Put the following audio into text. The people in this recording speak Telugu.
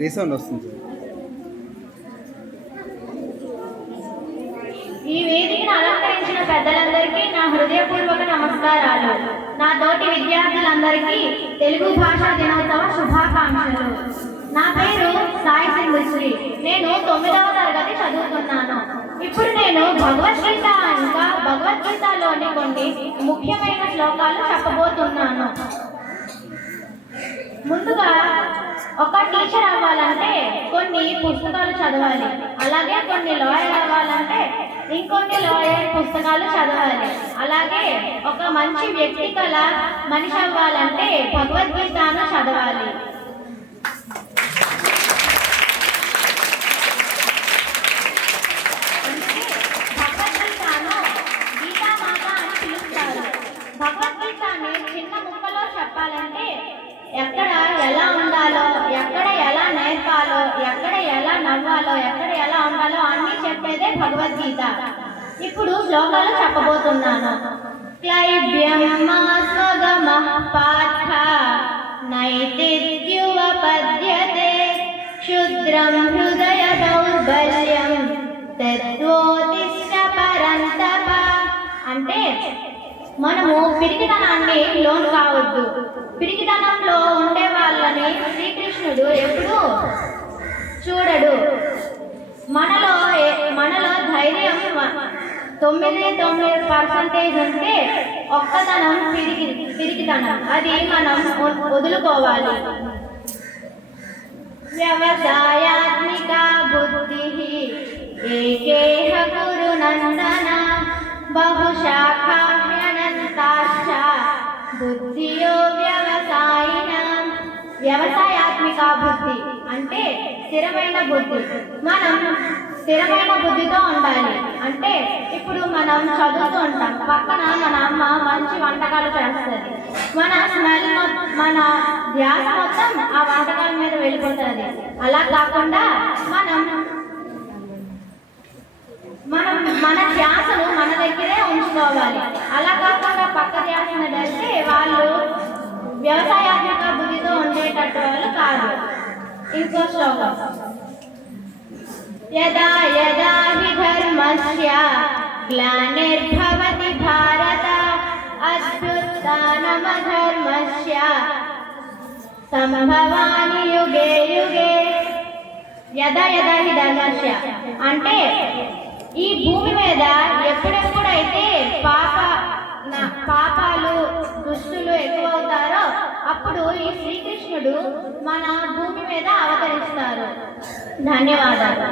రీసౌండ్ వస్తుంది. ఈ వేదికను అలంకరించిన పెద్దలందరికీ నా హృదయపూర్వక నమస్కారాలు. నా తోటి విద్యార్థులందరికీ తెలుగు భాషా దినోత్సవ శుభాకాంక్షలు. నా పేరు సాయి సింధుశ్రీ. నేను 9వ తరగతి చదువుతున్నాను. ఇప్పుడు నేను భగవద్గీత ఇంకా భగవద్గీతలోని కొన్ని ముఖ్యమైన శ్లోకాలు చెప్పబోతున్నాను. ముందుగా ఒక టీచర్ అవ్వాలంటే కొన్ని పుస్తకాలు చదవాలి, అలాగే కొన్ని లాయర్ అవ్వాలంటే ఇంకొన్ని లాయర్ పుస్తకాలు చదవాలి, అలాగే ఒక మంచి వ్యక్తి గల మనిషి అవ్వాలంటే భగవద్గీతను చదవాలి. భగవద్గీతను గీతామాత అని పిలుస్తారు. భగవద్గీతని చిన్న ముక్కలో చెప్పాలంటే ఎక్కడ ఎలా ఉండాలో, ఎక్కడ ఎలా నేర్పాలో, ఎక్కడ ఎలా నవ్వాలో, ఎక్కడ ఎలా ఉండాలో అన్నీ చెప్పేదే భగవద్గీత. ఇప్పుడు శ్లోకాలు చెప్పబోతున్నాను. క్లైబ్యం మాస్మగమః పార్థ నైతిద్యుపపద్యతే క్షుద్రం హృదయ దౌర్బల్యం తద్వోతిష్ఠ పరంతప. అంటే మనము పిరికితనాన్ని లోను కావద్దు. పిరికితనంలో ఉండే వాళ్ళని శ్రీకృష్ణుడు ఎప్పుడూ చూడడు. మనలో ధైర్యం 99% ఉంటే ఒక్కతనం పిరికితనం, అది మనం వదులుకోవాలి. వ్యవసాయాత్మిక బుద్ధి ఏకేహ గురు నందన బహుశాఖాహ్యనంతాశ్చ బుద్ధియో వ్యవసాయినాం. వ్యవసాయాత్మిక బుద్ధి అంటే స్థిరమైన బుద్ధి. మనం స్థిరమైన బుద్ధితో ఉండాలి. అంటే ఇప్పుడు మనం చదువుతూ ఉంటాం, పక్కన మన అమ్మ మంచి వంటకాలు చేస్తుంది, మన స్మెల్ మన ధ్యాస మొత్తం ఆ వంటకాల మీద వెళ్ళిపోతుంది. అలా కాకుండా మన ధ్యాసను మన దగ్గరే ఉంచుకోవాలి. అలా కాకుండా పక్క ధ్యాస మీద వెళ్తే వాళ్ళు వ్యవసాయాత్మక బుద్ధితో ఉండేటట్టు వాళ్ళు కాదు. ఇంకో శ్లోకం. యదా యదా హి ధర్మస్య గ్లానిర్భవతి భారత అభ్యుత్థానమధర్మస్య సంభవామి యుగే యుగే. యదా యదా హి ధర్మస్య అంటే ఈ భూమి మీద ఎప్పుడెప్పుడైతే పాపాలు దుష్టులు ఎక్కువవుతారో అప్పుడు ఈ శ్రీకృష్ణుడు మన భూమి మీద అవతరిస్తారు. ధన్యవాదాలు.